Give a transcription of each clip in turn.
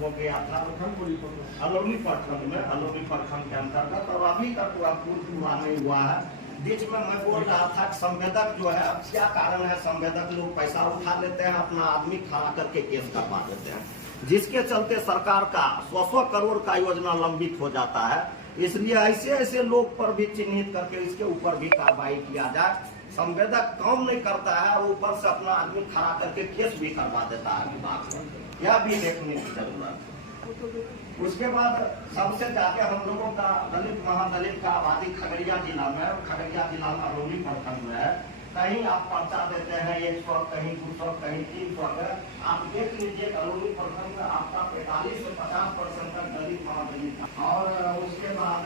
हो गया था अलौली प्रखंड में, अलौली प्रखंड के अंतर्गत, और अभी तक वह पूरा नहीं हुआ है। बीच में मैं बोल रहा था कि संवेदक जो है, अब क्या कारण है, संवेदक लोग पैसा उठा लेते हैं, अपना आदमी खड़ा करके केस करवा देते हैं, जिसके चलते सरकार का 100 करोड़ का योजना लंबित हो जाता है। इसलिए ऐसे ऐसे लोग पर भी चिन्हित करके इसके ऊपर भी कार्रवाई किया जाए। संवेदक काम नहीं करता है और ऊपर से अपना आदमी खड़ा करके केस भी करवा देता है विभाग में, यह भी देखने की जरूरत है। उसके बाद सबसे ज्यादा हम लोगों का दलित महादलित का आबादी खगड़िया जिला में, खगड़िया जिला में अलौली प्रखंड में है। कहीं आप पर्चा देते हैं 100, कहीं 200, कहीं 300। आप देख लीजिए अलौली प्रखंड में आपका 45 से 50% तक दलित महादलित। और उसके बाद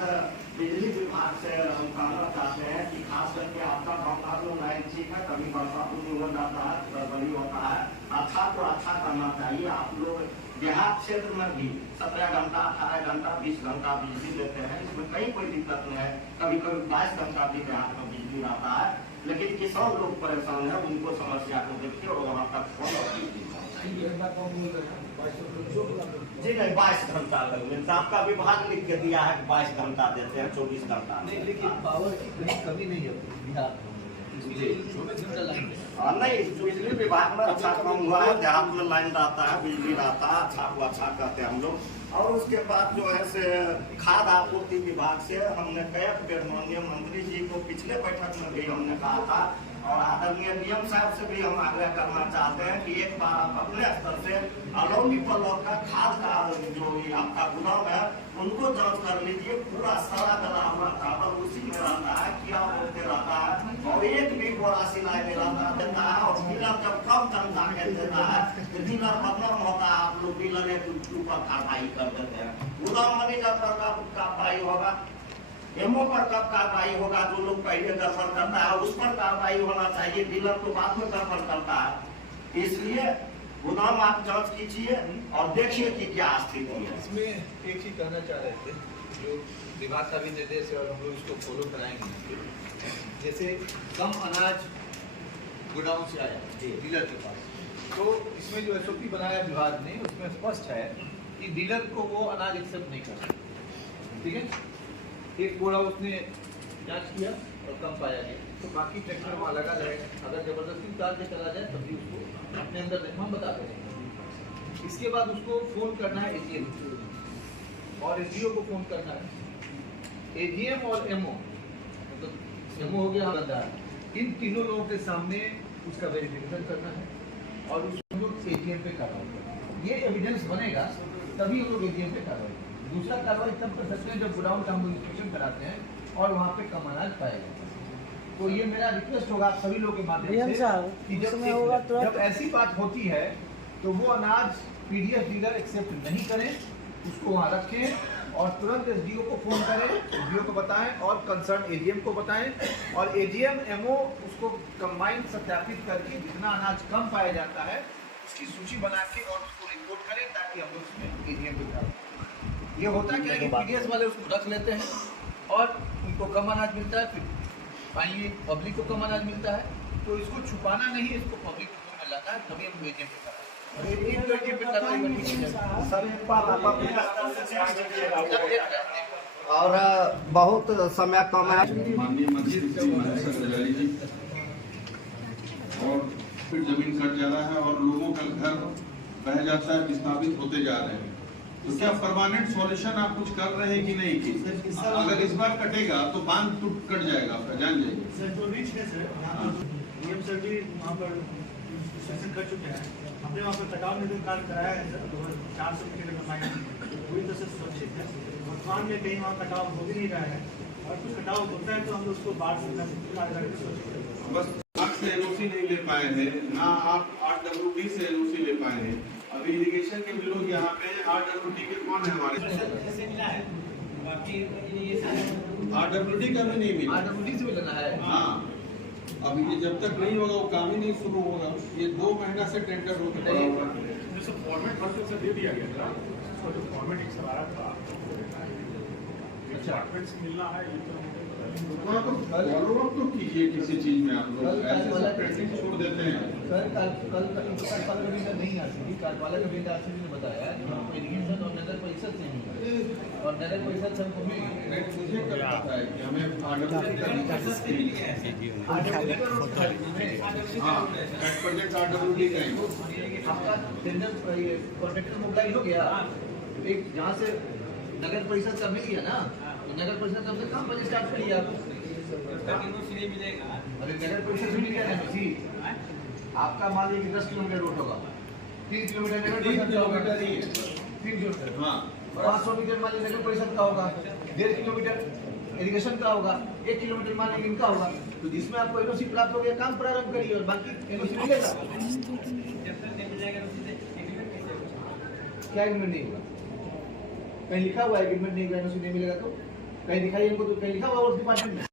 बिजली विभाग से हम कहना चाहते हैं कि खास करके आपका गाँव लाइन ठीक है, कभी वर्षा नहीं हो जाता है, गड़बड़ी होता है, अच्छा तो अच्छा करना चाहिए। आप लोग देहात क्षेत्र में भी 17 घंटा, 18 घंटा, 20 घंटा बिजली देते हैं, इसमें कहीं कोई दिक्कत नहीं है। कभी कभी 22 घंटा भी देहात में बिजली आता है, लेकिन किसान लोग परेशान है, उनको समस्या को देखिए और वहाँ तक फोन और बिजली जी नहीं 22 घंटा तक मिलता। आपका विभाग लिख के दिया है कि 22 घंटा देते हैं, 24 घंटा नहीं, लेकिन पावर की कहीं कमी नहीं है बिहार में। नहीं, बिजली विभाग में अच्छा काम हुआ है, देहात में लाइन रहता है, बिजली रहता है, अच्छा हुआ, अच्छा कहते हैं हम लोग। और उसके बाद जो है से खाद आपूर्ति विभाग से हमने कई बेर माननीय मंत्री जी को पिछले बैठक में भी हमने कहा था, और आदरणीय डीएम साहब से भी हम आग्रह करना चाहते हैं कि एक बार आप अपने स्तर से अलौली ब्लॉक का खाद का जो आपका गुदाम है उनको जांच कर लीजिए। पूरा सारा गला हुआ चावल उसी में रहता है, कीड़ा होते रहता है, और एक भी बोरा सिलाई में रहता है। और डीलर जब कम जनता खेल देता है तो डीलर बदनाम होता है, आप लोग डीलर के ऊपर कार्रवाई कर देते हैं। गुदाम मैनेजर पर कार्रवाई होगा, एमओ पर कब कार्रवाई होगा? जो लोग पहले गड़बड़ करता है उस पर कार्रवाई होना चाहिए, डीलर तो बाद में गड़बड़ करता है। इसलिए गोदाम आप जांच कीजिए और देखिए कि क्या स्थिति है। इसमें एक ही कहना चाह रहे थे, जो विभाग का भी निर्देश है और हम लोग इसको फॉलो कराएंगे। जैसे कम अनाज गोडाउन से आया डीलर के पास, तो इसमें जो SOP बनाया विभाग ने उसमें स्पष्ट है कि डीलर को वो अनाज एक्सेप्ट नहीं कर सकते। ठीक है, एक बोरा उसने जांच किया और कम पाया गया तो बाकी ट्रैक्टर वहाँ लगा रहेगा। अगर जबरदस्ती उतार के चला जाए तभी उसको अपने अंदर हम बता देंगे। इसके बाद उसको फोन करना है AGM और SDO को फोन करना है। AGM और MO, मतलब MO हो गया हवलदार, इन तीनों लोगों के सामने उसका वेरिफिकेशन करना है और उसको AGM पे कार्रवाई करना है। ये एविडेंस बनेगा तभी हम लोग AGM पे कार्रवाई। दूसरा कार्रवाई तब कर सकते हैं जब गोडाउन का हम इंस्पेक्शन कराते हैं और वहाँ पे कम अनाज पाया जाता है। तो ये मेरा रिक्वेस्ट होगा आप सभी लोगों के माध्यम से कि जब ऐसी बात होती है तो वो अनाज PDF डीलर एक्सेप्ट नहीं करें, उसको वहाँ रखें और तुरंत SDO को फोन करें, SDO को बताएं और कंसर्न AGM को बताएं, और AGM MO उसको कंबाइन सत्यापित करके जितना अनाज कम पाया जाता है उसकी सूची बना के और उसको रिपोर्ट करें, ताकि हम लोग उसमें AGM को डालें। ये होता क्या है कि PDS वाले उसको रख लेते हैं और उनको कम अनाज मिलता है, फिर फाइनली पब्लिक को कम अनाज मिलता है। तो इसको छुपाना नहीं है, इसको पब्लिक को मिलाना है, तभी हम AGM पे करते हैं। और बहुत समय कम है। माननीय मंत्री जी और फिर जमीन कट जा रहा है और लोगों का घर बह जाता है, विस्थापित होते जा रहे हैं। तो क्या परमानेंट सॉल्यूशन आप कुछ कर रहे हैं कि नहीं? कि अगर इस बार कटेगा तो बांध टूट कट जाएगा, आपका जान जाइए। सर जो रीच है सर, डीएम सर भी वहाँ पर इंस्पेक्शन कर चुके हैं, हमने वहाँ पर कटाव निधि कार्य कराया है सर, 400 मीटर का पूरी तरह से सुरक्षित है। वर्तमान में कहीं वहाँ कटाव हो भी नहीं रहा है, और कुछ कटाव होता है तो हम लोग उसको बाढ़ से बस से NOC नहीं ले पाए हैं ना, आप RWD से NOC ले पाए हैं। अभी इरिगेशन के भी लोग यहाँ पे RWD के कौन है हमारे? RWD का भी नहीं मिला, RWD से मिलना है। हाँ, अभी ये जब तक नहीं होगा वो काम ही नहीं शुरू होगा। ये 2 महीना से टेंडर होकर पड़ा हुआ है। जो फॉर्मेट वर्षों से दे दिया गया था, उसको जो फॉर्मेट 112 था, डिपार्टमेंट से मिलना है, ये तो फॉलो अप तो कीजिए किसी चीज में। आप लोग ऐसे सब पेंडिंग छोड़ देते हैं। सर कल कार्यपालक अभियंता नहीं आ सकी। कार्यपालक अभियंता आरसीबी ने बताया कि हमको इरिगेशन और नगर परिषद से मिला और नगर परिषद से हमको मिल गई। मुझे क्या पता है कि हमें आर्डर हाँ, प्रोजेक्ट आर्डर भी करेंगे। आपका टेंडर कॉन्ट्रैक्टर मोबाइल हो गया, एक जहाँ से नगर परिषद का मिल गया ना, तो नगर परिषद का काम पहले स्टार्ट करिए आप। अरे नगर परिषद से मिल गया ना जी, आपका मान लीजिए 10 किलोमीटर रोड होगा, 3 किलोमीटर नगर परिषद का होगा, 3 किलोमीटर, हाँ 500 मीटर मान लीजिए नगर परिषद का होगा, 1.5 किलोमीटर इरिगेशन का होगा, 1 किलोमीटर मान लीजिए इनका होगा। तो जिसमें आपको एनओसी प्राप्त हो गया, काम प्रारंभ करिए और बाकी एनओसी मिलेगा। क्या एग्रीमेंट नहीं होगा? कहीं लिखा हुआ है एग्रीमेंट नहीं होगा, एनओसी नहीं मिलेगा तो कहीं दिखाइए हमको, तो कहीं लिखा हुआ उस डिपार्टमेंट में।